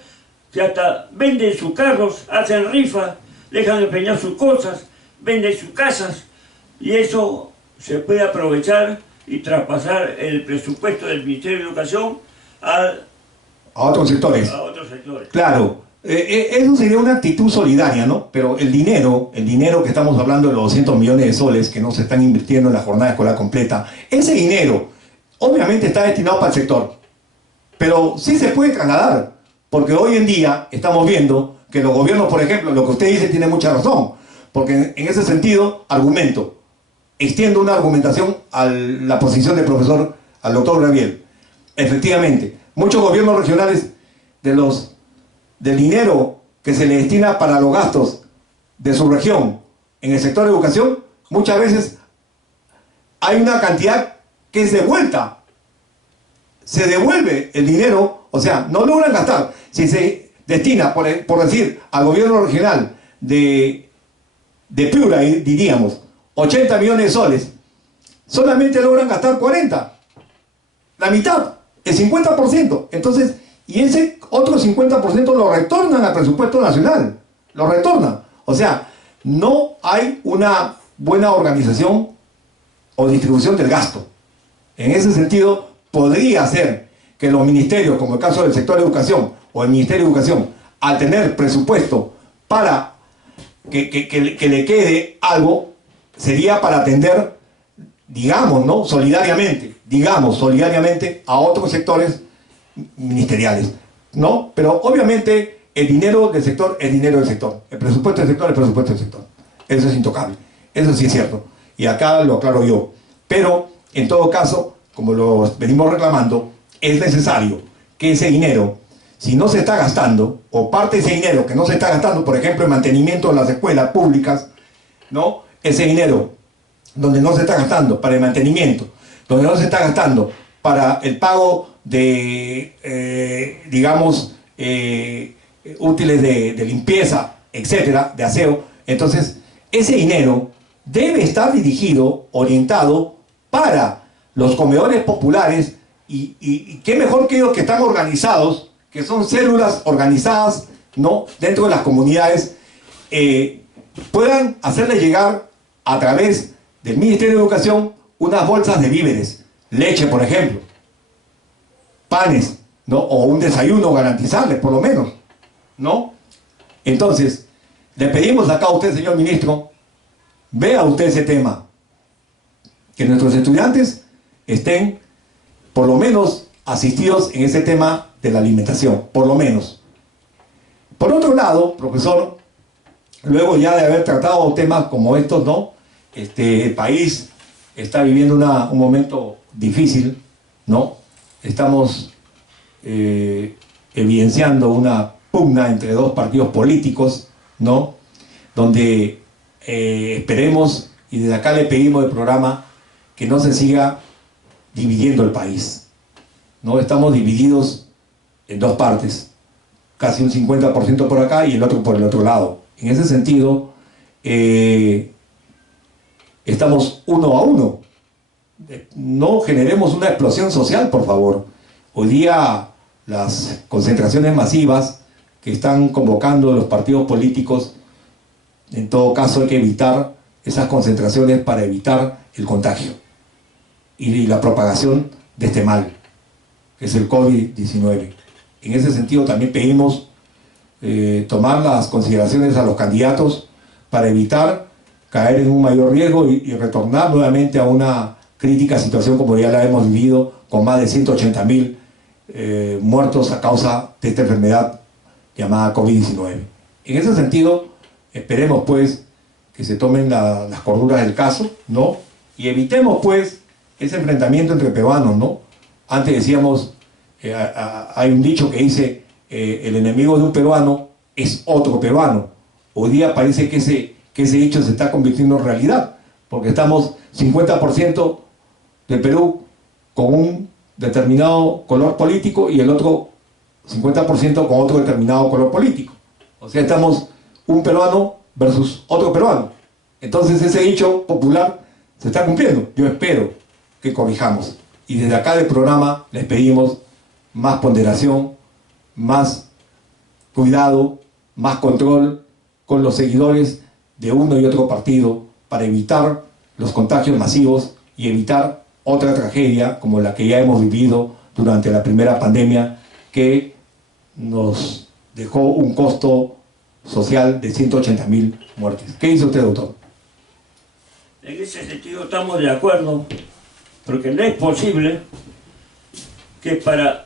que hasta venden sus carros, hacen rifas, dejan de empeñar sus cosas, venden sus casas, y eso se puede aprovechar y traspasar el presupuesto del Ministerio de Educación a otros sectores. Claro, eso sería una actitud solidaria, ¿no? Pero el dinero que estamos hablando de los 200 millones de soles que no se están invirtiendo en la jornada escolar completa, ese dinero obviamente está destinado para el sector, pero sí se puede trasladar, porque hoy en día estamos viendo que los gobiernos, por ejemplo, lo que usted dice tiene mucha razón, porque en ese sentido, extiendo una argumentación a la posición del profesor, al doctor Gabriel. Efectivamente, muchos gobiernos regionales del dinero que se le destina para los gastos de su región en el sector de educación, muchas veces hay una cantidad que es devuelta. Se devuelve el dinero, o sea, no logran gastar. Si se destina, por decir, al gobierno regional de Piura, diríamos, 80 millones de soles, solamente logran gastar 40, la mitad, el 50%. Entonces, y ese otro 50% lo retornan al presupuesto nacional, lo retornan. O sea, no hay una buena organización o distribución del gasto. En ese sentido, podría ser que los ministerios, como el caso del sector de educación o el Ministerio de Educación, al tener presupuesto para que le quede algo, sería para atender, digamos, ¿no? solidariamente a otros sectores ministeriales, ¿no? Pero obviamente el dinero del sector es dinero del sector, el presupuesto del sector es el presupuesto del sector. Eso es intocable, eso sí es cierto, y acá lo aclaro yo. Pero, en todo caso, como lo venimos reclamando, es necesario que ese dinero, si no se está gastando, o parte de ese dinero que no se está gastando, por ejemplo, en mantenimiento de las escuelas públicas, ¿no? Ese dinero donde no se está gastando para el mantenimiento, donde no se está gastando para el pago de, digamos, útiles de limpieza, etcétera, de aseo, entonces ese dinero debe estar dirigido, orientado para los comedores populares y qué mejor que ellos que están organizados, que son células organizadas, ¿no? dentro de las comunidades, puedan hacerle llegar a través del Ministerio de Educación unas bolsas de víveres, leche por ejemplo, panes, ¿no? o un desayuno garantizarles por lo menos, ¿no? Entonces, Le pedimos acá a usted, señor ministro, vea usted ese tema, que nuestros estudiantes estén por lo menos asistidos en ese tema de la alimentación, por lo menos. Por otro lado, profesor, luego ya de haber tratado temas como estos, ¿no? El país está viviendo un momento difícil, ¿no? Estamos evidenciando una pugna entre dos partidos políticos, ¿no? Donde esperemos, y desde acá le pedimos del programa, que no se siga dividiendo el país, ¿no? Estamos divididos en dos partes, casi un 50% por acá y el otro por el otro lado. En ese sentido, estamos uno a uno. No generemos una explosión social, por favor. Hoy día las concentraciones masivas que están convocando los partidos políticos, en todo caso hay que evitar esas concentraciones para evitar el contagio y la propagación de este mal, que es el COVID-19. En ese sentido también pedimos tomar las consideraciones a los candidatos para evitar caer en un mayor riesgo y retornar nuevamente a una crítica situación como ya la hemos vivido, con más de 180.000 muertos a causa de esta enfermedad llamada COVID-19. En ese sentido, esperemos pues que se tomen las corduras del caso, ¿no? Y evitemos pues ese enfrentamiento entre peruanos, ¿no? Antes decíamos, hay un dicho que dice, el enemigo de un peruano es otro peruano. Hoy día parece que ese dicho se está convirtiendo en realidad, porque estamos 50% del Perú con un determinado color político y el otro 50% con otro determinado color político. O sea, estamos un peruano versus otro peruano. Entonces ese dicho popular se está cumpliendo. Yo espero que corrijamos. Y desde acá del programa les pedimos más ponderación, más cuidado, más control con los seguidores de uno y otro partido para evitar los contagios masivos y evitar otra tragedia como la que ya hemos vivido durante la primera pandemia, que nos dejó un costo social de 180.000 muertes. ¿Qué dice usted, doctor? En ese sentido estamos de acuerdo, porque no es posible que para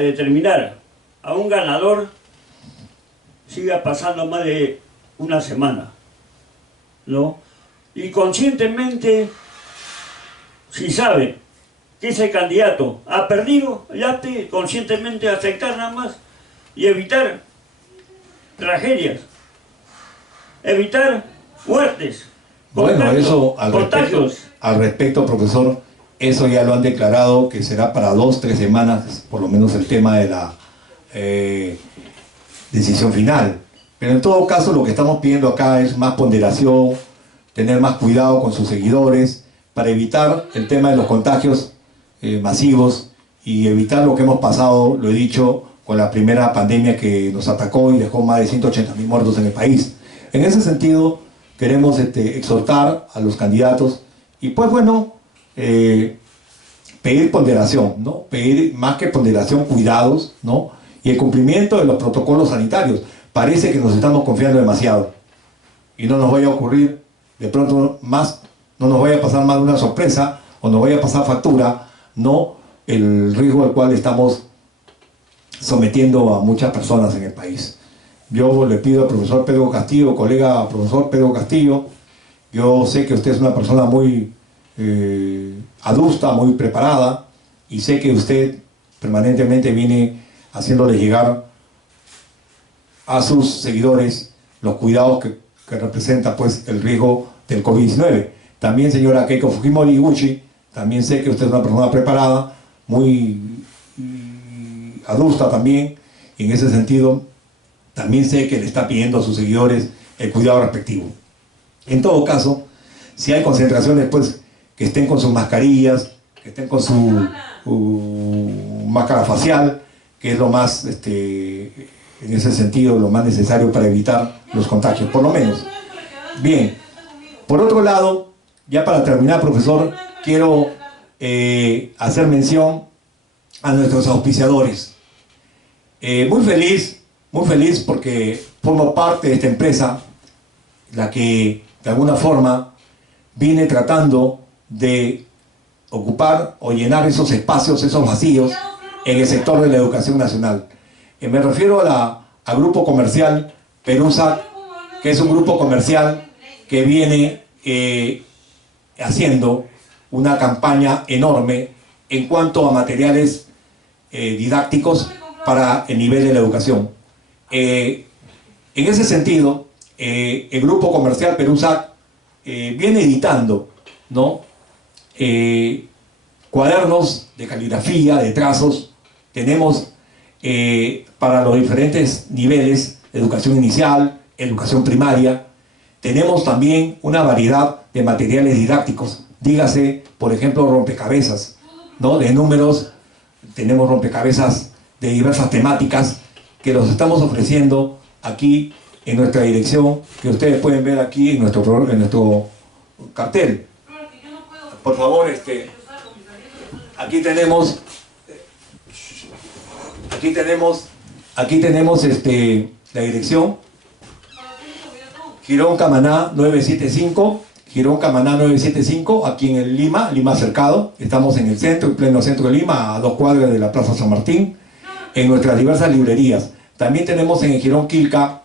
determinar a un ganador siga pasando más de una semana, ¿no? Y conscientemente, si sabe que ese candidato ha perdido, ya conscientemente aceptar nada más y evitar tragedias, evitar muertes. Bueno, eso al respecto, profesor, eso ya lo han declarado que será para 2-3 semanas, por lo menos el tema de la decisión final. Pero en todo caso lo que estamos pidiendo acá es más ponderación, tener más cuidado con sus seguidores para evitar el tema de los contagios masivos y evitar lo que hemos pasado, lo he dicho, con la primera pandemia que nos atacó y dejó más de 180.000 muertos en el país. En ese sentido, queremos exhortar a los candidatos y pues bueno, pedir ponderación, ¿no? Pedir más que ponderación, cuidados, ¿no? Y el cumplimiento de los protocolos sanitarios. Parece que nos estamos confiando demasiado y no nos vaya a ocurrir de pronto más, no nos vaya a pasar más de una sorpresa o nos vaya a pasar factura, no el riesgo al cual estamos sometiendo a muchas personas en el país. Yo le pido al profesor Pedro Castillo, colega profesor Pedro Castillo, yo sé que usted es una persona muy adusta, muy preparada, y sé que usted permanentemente viene haciéndole llegar a sus seguidores los cuidados que representa pues el riesgo del COVID-19. También, señora Keiko Fujimori Iguchi, también sé que usted es una persona preparada, muy adusta también, y en ese sentido también sé que le está pidiendo a sus seguidores el cuidado respectivo. En todo caso, si hay concentraciones, pues que estén con sus mascarillas, que estén con su máscara facial, que es lo más, en ese sentido, lo más necesario para evitar los contagios, por lo menos. Bien, por otro lado, ya para terminar, profesor, quiero hacer mención a nuestros auspiciadores. Muy muy feliz porque formo parte de esta empresa, la que de alguna forma viene tratando de ocupar o llenar esos espacios, esos vacíos en el sector de la educación nacional. Me refiero al grupo comercial Perusac, que es un grupo comercial que viene haciendo una campaña enorme en cuanto a materiales didácticos para el nivel de la educación. En ese sentido, el grupo comercial Perusac viene editando, ¿no?, cuadernos de caligrafía, de trazos. Tenemos para los diferentes niveles, educación inicial, educación primaria. Tenemos también una variedad de materiales didácticos, dígase, por ejemplo, rompecabezas, ¿no?, de números. Tenemos rompecabezas de diversas temáticas que los estamos ofreciendo aquí en nuestra dirección, que ustedes pueden ver aquí en nuestro cartel. Por favor, aquí tenemos la dirección: Girón Camaná 975, Girón Camaná 975, aquí en Lima Cercado. Estamos en el centro, en pleno centro de Lima, a 2 cuadras de la Plaza San Martín, en nuestras diversas librerías. También tenemos en el Girón Quilca,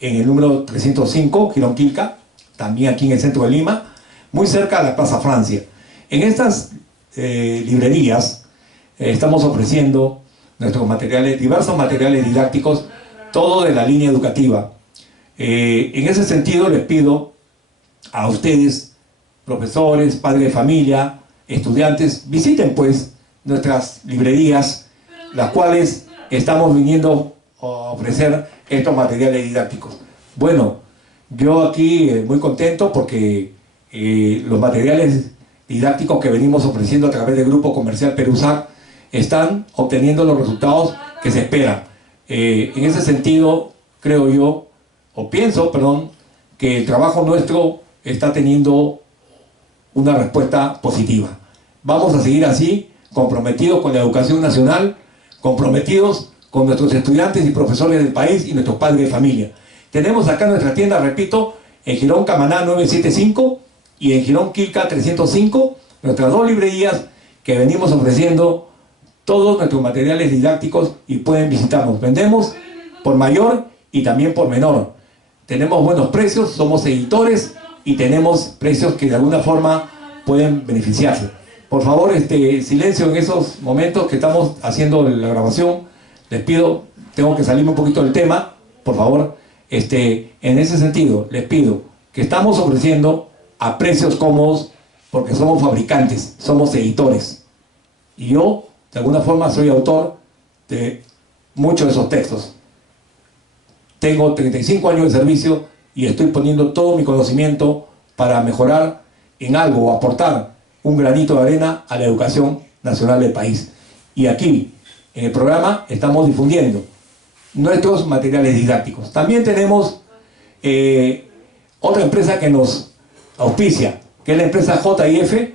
en el número 305, Girón Quilca, también aquí en el centro de Lima, muy cerca de la Plaza Francia. En estas librerías estamos ofreciendo nuestros materiales, diversos materiales didácticos, todo de la línea educativa. En ese sentido les pido a ustedes, profesores, padres de familia, estudiantes, visiten pues nuestras librerías, las cuales estamos viniendo a ofrecer estos materiales didácticos. Bueno, yo aquí muy contento porque los materiales didácticos que venimos ofreciendo a través del grupo comercial Perusac están obteniendo los resultados que se esperan. En ese sentido, creo yo, pienso, que el trabajo nuestro está teniendo una respuesta positiva. Vamos a seguir así, comprometidos con la educación nacional, comprometidos con nuestros estudiantes y profesores del país y nuestros padres de familia. Tenemos acá nuestra tienda, repito, en Girón Camaná 975 y en Girón Quilca 305, nuestras 2 librerías que venimos ofreciendo todos nuestros materiales didácticos y pueden visitarnos. Vendemos por mayor y también por menor. Tenemos buenos precios, somos editores y tenemos precios que de alguna forma pueden beneficiarse. Por favor, silencio en esos momentos que estamos haciendo la grabación. Les pido, tengo que salirme un poquito del tema, por favor. En ese sentido, les pido que estamos ofreciendo a precios cómodos porque somos fabricantes, somos editores. Y yo, de alguna forma, soy autor de muchos de esos textos. Tengo 35 años de servicio y estoy poniendo todo mi conocimiento para mejorar en algo o aportar un granito de arena a la educación nacional del país. Y aquí, en el programa, estamos difundiendo nuestros materiales didácticos. También tenemos otra empresa que nos auspicia, que es la empresa JIF,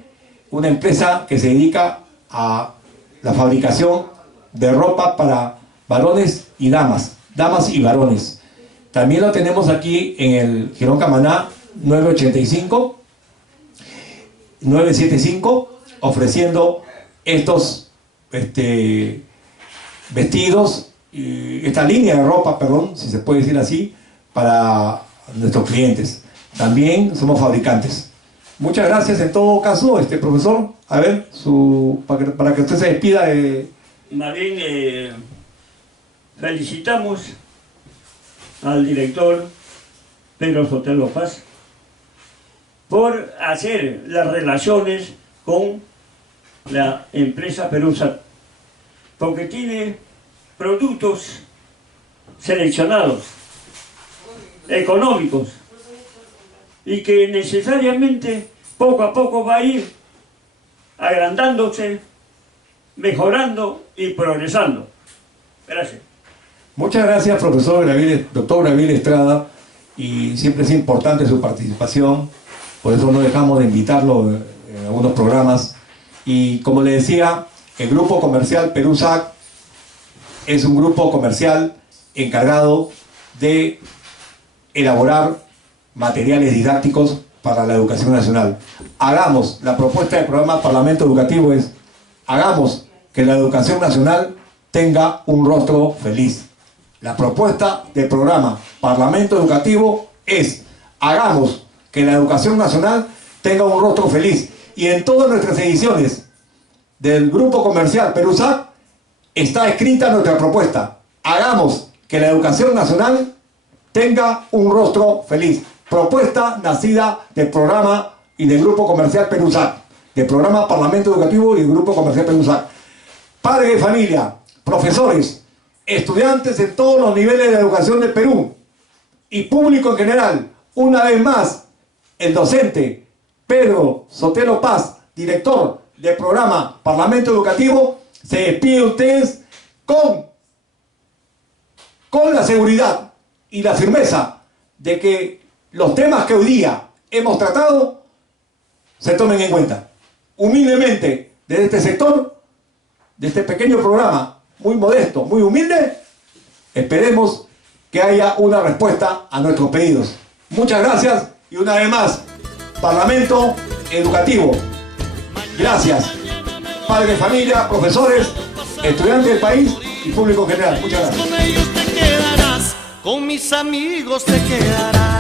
una empresa que se dedica a la fabricación de ropa para varones y damas y varones. También lo tenemos aquí en el Girón Camaná 975, ofreciendo estos vestidos, esta línea de ropa, si se puede decir así, para nuestros clientes. También somos fabricantes. Muchas gracias en todo caso, profesor. A ver, para que usted se despida. Más bien, felicitamos al director Pedro Sotelo Paz por hacer las relaciones con la empresa Perusac, porque tiene productos seleccionados, económicos, y que necesariamente poco a poco va a ir agrandándose, mejorando y progresando. Gracias. Muchas gracias, doctor Gabriel Estrada, y siempre es importante su participación, por eso no dejamos de invitarlo en algunos programas. Y como le decía, el grupo comercial Perusac es un grupo comercial encargado de elaborar materiales didácticos para la educación nacional. Hagamos, la propuesta del programa Parlamento Educativo es, hagamos que la educación nacional tenga un rostro feliz. La propuesta del programa Parlamento Educativo es, hagamos que la educación nacional tenga un rostro feliz. Y en todas nuestras ediciones del Grupo Comercial Perusac está escrita nuestra propuesta. Hagamos que la educación nacional tenga un rostro feliz. Propuesta nacida del programa y del Grupo Comercial Perusac, del programa Parlamento Educativo y del Grupo Comercial Perusac. Padres de familia, profesores, estudiantes en todos los niveles de la educación del Perú y público en general, una vez más, el docente Pedro Sotelo Paz, director del programa Parlamento Educativo, se despide de ustedes con la seguridad y la firmeza de que los temas que hoy día hemos tratado se tomen en cuenta. Humildemente, desde este sector, de este pequeño programa, muy modesto, muy humilde, esperemos que haya una respuesta a nuestros pedidos. Muchas gracias y una vez más, Parlamento Educativo. Gracias, padres de familia, profesores, estudiantes del país y público en general. Muchas gracias. Con ellos te quedarás, con mis amigos te quedarás.